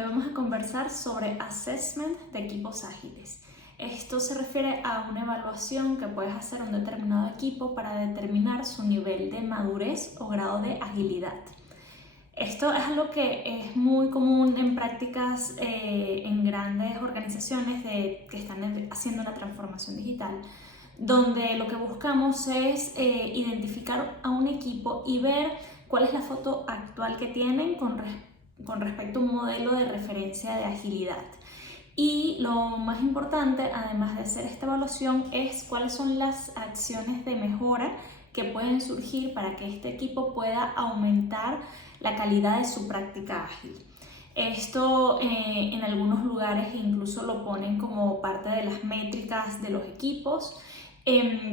Hoy vamos a conversar sobre assessment de equipos ágiles. Esto se refiere a una evaluación que puedes hacer a un determinado equipo para determinar su nivel de madurez o grado de agilidad. Esto es algo que es muy común en prácticas en grandes organizaciones que están haciendo una transformación digital, donde lo que buscamos es identificar a un equipo y ver cuál es la foto actual que tienen con respecto a un modelo de referencia de agilidad. Y lo más importante, además de hacer esta evaluación, es cuáles son las acciones de mejora que pueden surgir para que este equipo pueda aumentar la calidad de su práctica ágil. Esto en algunos lugares incluso lo ponen como parte de las métricas de los equipos.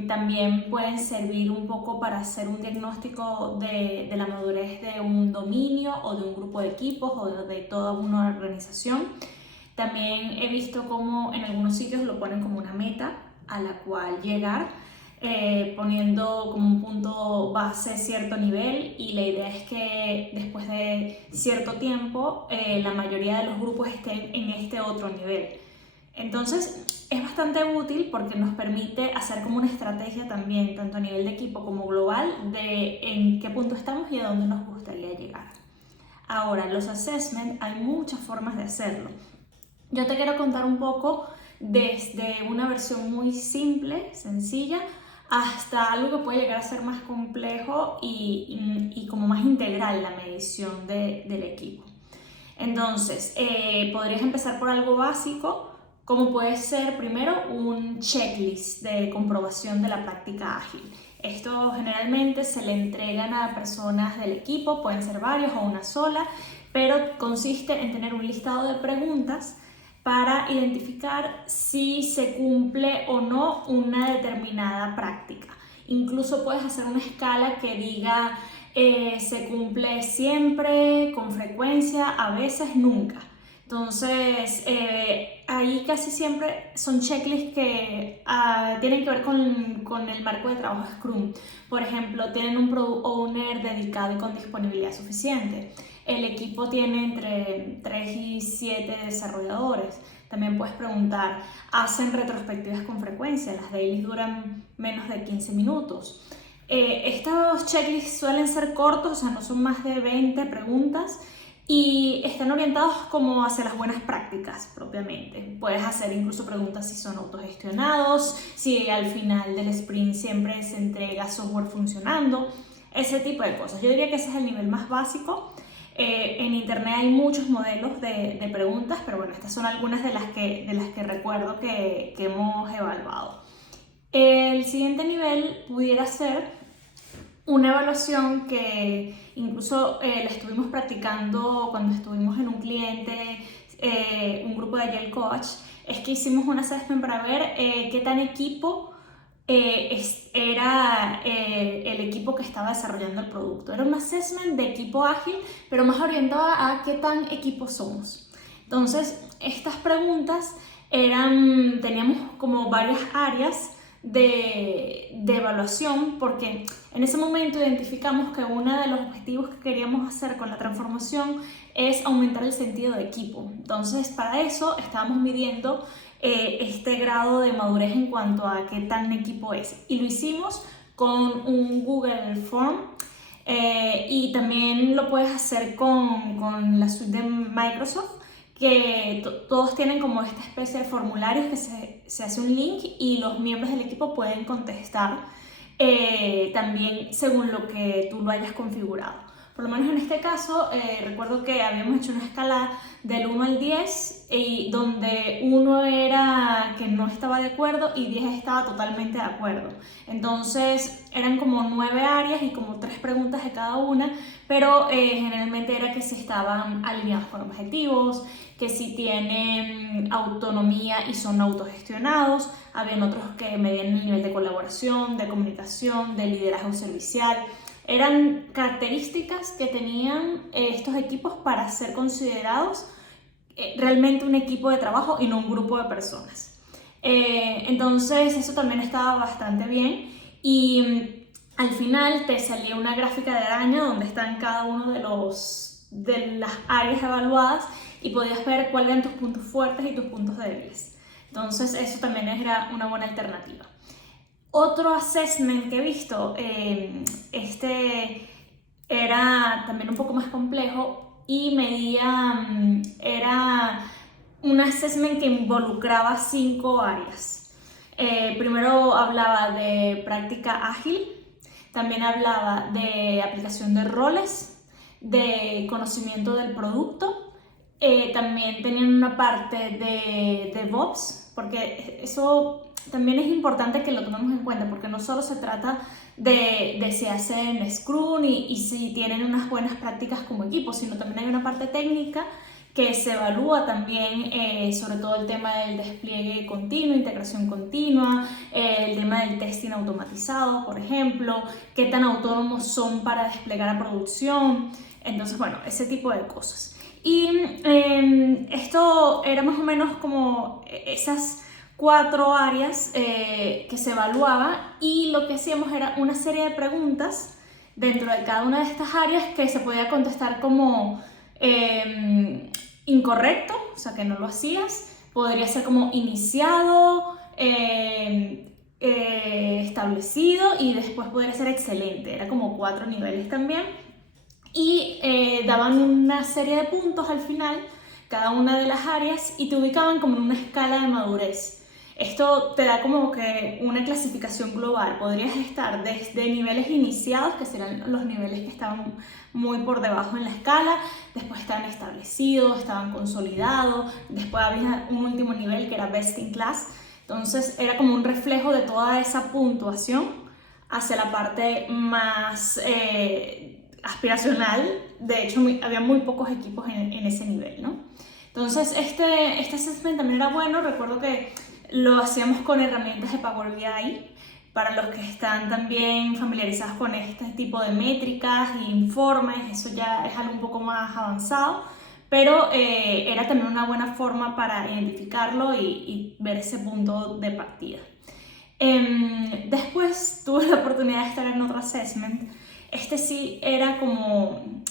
También pueden servir un poco para hacer un diagnóstico de la madurez de un dominio o de un grupo de equipos o de toda una organización. También he visto cómo en algunos sitios lo ponen como una meta a la cual llegar, poniendo como un punto base cierto nivel, y la idea es que después de cierto tiempo la mayoría de los grupos estén en este otro nivel. Entonces es bastante útil porque nos permite hacer como una estrategia también, tanto a nivel de equipo como global, de en qué punto estamos y a dónde nos gustaría llegar. Ahora, los assessment hay muchas formas de hacerlo. Yo te quiero contar un poco desde una versión muy simple, sencilla, hasta algo que puede llegar a ser más complejo y como más integral la medición del equipo. Entonces, podrías empezar por algo básico, como puede ser primero un checklist de comprobación de la práctica ágil. Esto generalmente se le entregan a personas del equipo, pueden ser varios o una sola, pero consiste en tener un listado de preguntas para identificar si se cumple o no una determinada práctica. Incluso puedes hacer una escala que diga se cumple siempre, con frecuencia, a veces, nunca. Entonces, ahí casi siempre son checklists que tienen que ver con el marco de trabajo Scrum. Por ejemplo, tienen un Product Owner dedicado y con disponibilidad suficiente. El equipo tiene entre 3 y 7 desarrolladores. También puedes preguntar, ¿hacen retrospectivas con frecuencia? Las dailies duran menos de 15 minutos. Estos checklists suelen ser cortos, o sea, no son más de 20 preguntas, y están orientados como hacia las buenas prácticas propiamente. Puedes hacer incluso preguntas si son autogestionados, si al final del sprint siempre se entrega software funcionando, ese tipo de cosas. Yo diría que ese es el nivel más básico. En internet hay muchos modelos de preguntas, pero bueno, estas son algunas de las que recuerdo que hemos evaluado. El siguiente nivel pudiera ser una evaluación que incluso la estuvimos practicando cuando estuvimos en un cliente, un grupo de Agile Coach. Es que hicimos un assessment para ver qué tan equipo era el equipo que estaba desarrollando el producto. Era un assessment de equipo ágil, pero más orientado a qué tan equipo somos. Entonces, estas preguntas teníamos como varias áreas de evaluación, porque en ese momento identificamos que uno de los objetivos que queríamos hacer con la transformación es aumentar el sentido de equipo. Entonces, para eso estábamos midiendo este grado de madurez en cuanto a qué tan equipo es, y lo hicimos con un Google Form, y también lo puedes hacer con la suite de Microsoft, que todos tienen como esta especie de formularios que se hace un link y los miembros del equipo pueden contestar también según lo que tú lo hayas configurado. Por lo menos en este caso, recuerdo que habíamos hecho una escala del 1 al 10, y donde 1 era que no estaba de acuerdo y 10 estaba totalmente de acuerdo. Entonces eran como 9 áreas y como 3 preguntas de cada una, pero generalmente era que si estaban alineados con objetivos, que si tienen autonomía y son autogestionados. Habían otros que medían el nivel de colaboración, de comunicación, de liderazgo servicial. Eran características que tenían estos equipos para ser considerados realmente un equipo de trabajo y no un grupo de personas. Entonces eso también estaba bastante bien, y al final te salía una gráfica de araña donde están cada uno de las áreas evaluadas, y podías ver cuáles eran tus puntos fuertes y tus puntos débiles. Entonces eso también era una buena alternativa. Otro assessment que he visto, este era también un poco más complejo y era un assessment que involucraba 5 áreas. Primero hablaba de práctica ágil, también hablaba de aplicación de roles, de conocimiento del producto, también tenían una parte de DevOps, porque eso también es importante que lo tomemos en cuenta, porque no solo se trata de si hacen Scrum y si tienen unas buenas prácticas como equipo, sino también hay una parte técnica que se evalúa también, sobre todo el tema del despliegue continuo, integración continua, el tema del testing automatizado, por ejemplo, qué tan autónomos son para desplegar a producción. Entonces, bueno, ese tipo de cosas. Y esto era más o menos como esas 4 áreas que se evaluaba, y lo que hacíamos era una serie de preguntas dentro de cada una de estas áreas que se podía contestar como incorrecto, o sea que no lo hacías, podría ser como iniciado, establecido, y después podría ser excelente. Era como 4 niveles también, y daban una serie de puntos al final cada una de las áreas y te ubicaban como en una escala de madurez. Esto te da como que una clasificación global. Podrías estar desde niveles iniciados, que serán los niveles que estaban muy por debajo en la escala, después estaban establecidos, estaban consolidados, después había un último nivel que era best in class. Entonces era como un reflejo de toda esa puntuación hacia la parte más aspiracional. De hecho, había muy pocos equipos en ese nivel, ¿no? Entonces este assessment también era bueno. Recuerdo que lo hacíamos con herramientas de Power BI, para los que están también familiarizados con este tipo de métricas e informes. Eso ya es algo un poco más avanzado, pero era también una buena forma para identificarlo y ver ese punto de partida. Después tuve la oportunidad de estar en otro assessment. Este sí era como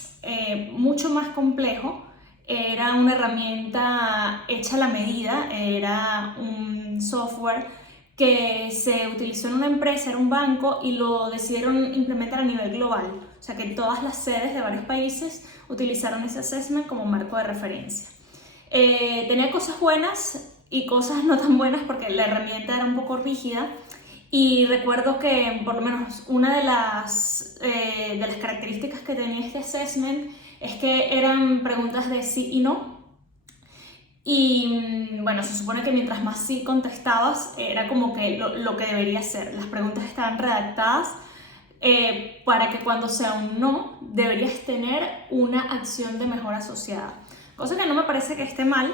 mucho más complejo. Era una herramienta hecha a la medida, era un software que se utilizó en una empresa, era un banco, y lo decidieron implementar a nivel global. O sea que todas las sedes de varios países utilizaron ese assessment como marco de referencia. Tenía cosas buenas y cosas no tan buenas, porque la herramienta era un poco rígida. Y recuerdo que por lo menos una de las características que tenía este assessment es que eran preguntas de sí y no. Y bueno, se supone que mientras más sí contestabas, era como que lo que debería ser. Las preguntas estaban redactadas para que cuando sea un no, deberías tener una acción de mejora asociada. Cosa que no me parece que esté mal,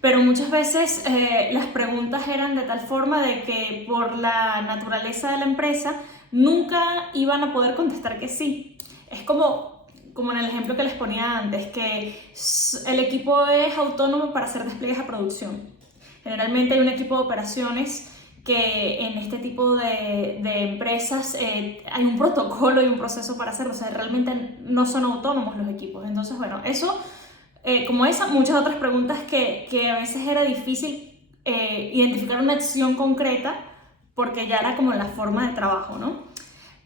pero muchas veces las preguntas eran de tal forma de que por la naturaleza de la empresa nunca iban a poder contestar que sí. Es como en el ejemplo que les ponía antes, que el equipo es autónomo para hacer despliegues a producción. Generalmente hay un equipo de operaciones que en este tipo de empresas hay un protocolo y un proceso para hacerlo. O sea, realmente no son autónomos los equipos. Entonces, bueno, eso, como esa, muchas otras preguntas que a veces era difícil identificar una acción concreta, porque ya era como la forma de trabajo, ¿no?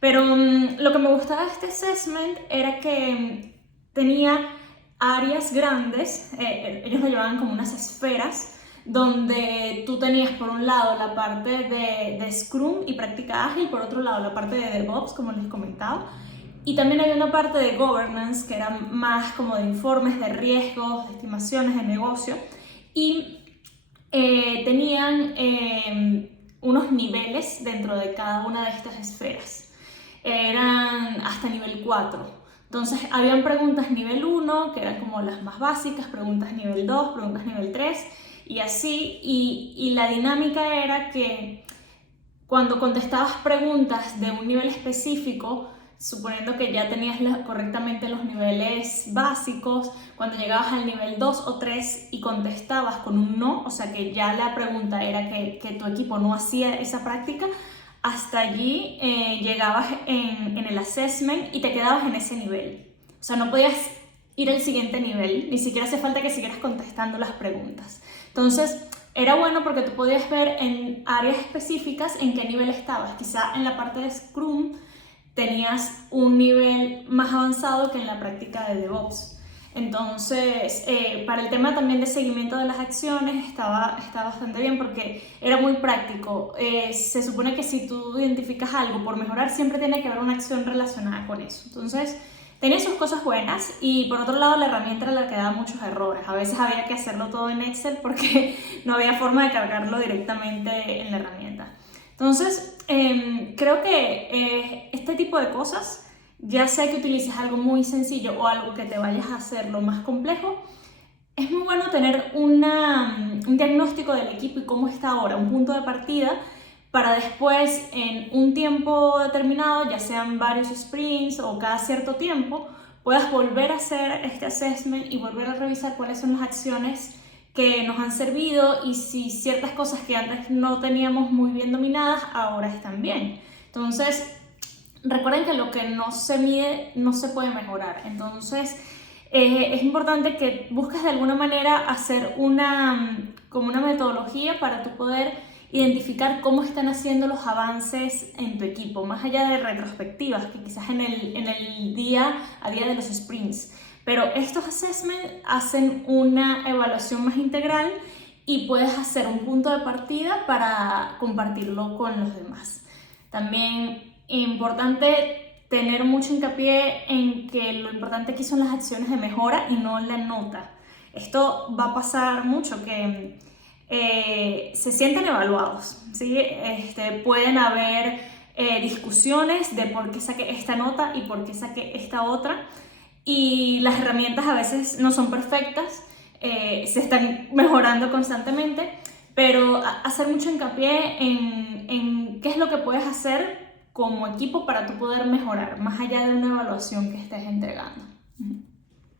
Pero lo que me gustaba de este assessment era que tenía áreas grandes. Ellos lo llamaban como unas esferas, donde tú tenías por un lado la parte de Scrum y práctica ágil, por otro lado la parte de DevOps, como les comentaba, y también había una parte de Governance, que era más como de informes de riesgos, de estimaciones de negocio, y tenían unos niveles dentro de cada una de estas esferas. Eran hasta nivel 4. Entonces habían preguntas nivel 1, que eran como las más básicas, preguntas nivel 2, preguntas nivel 3, y así. Y la dinámica era que cuando contestabas preguntas de un nivel específico, suponiendo que ya tenías correctamente los niveles básicos, cuando llegabas al nivel 2 o 3 y contestabas con un no, o sea que ya la pregunta era que tu equipo no hacía esa práctica, hasta allí llegabas en el assessment y te quedabas en ese nivel. O sea, no podías ir al siguiente nivel, ni siquiera hace falta que siguieras contestando las preguntas. Entonces, era bueno porque tú podías ver en áreas específicas en qué nivel estabas. Quizá en la parte de Scrum tenías un nivel más avanzado que en la práctica de DevOps. Entonces, para el tema también de seguimiento de las acciones está bastante bien porque era muy práctico. Se supone que si tú identificas algo por mejorar, siempre tiene que haber una acción relacionada con eso. Entonces, tenía sus cosas buenas y por otro lado la herramienta era la que daba muchos errores. A veces había que hacerlo todo en Excel porque no había forma de cargarlo directamente en la herramienta. Entonces, creo que este tipo de cosas, ya sea que utilices algo muy sencillo o algo que te vayas a hacer lo más complejo, es muy bueno tener un diagnóstico del equipo y cómo está ahora, un punto de partida para después en un tiempo determinado, ya sean varios sprints o cada cierto tiempo, puedas volver a hacer este assessment y volver a revisar cuáles son las acciones que nos han servido y si ciertas cosas que antes no teníamos muy bien dominadas ahora están bien. Entonces, recuerden que lo que no se mide no se puede mejorar. Entonces, es importante que busques de alguna manera hacer como una metodología para tú poder identificar cómo están haciendo los avances en tu equipo, más allá de retrospectivas, que quizás en el día a día de los sprints. Pero estos assessments hacen una evaluación más integral y puedes hacer un punto de partida para compartirlo con los demás. También importante tener mucho hincapié en que lo importante aquí son las acciones de mejora y no la nota. Esto va a pasar mucho, que se sienten evaluados, ¿sí? Pueden haber discusiones de por qué saqué esta nota y por qué saqué esta otra, y las herramientas a veces no son perfectas, se están mejorando constantemente, pero hacer mucho hincapié en qué es lo que puedes hacer como equipo para tú poder mejorar, más allá de una evaluación que estés entregando.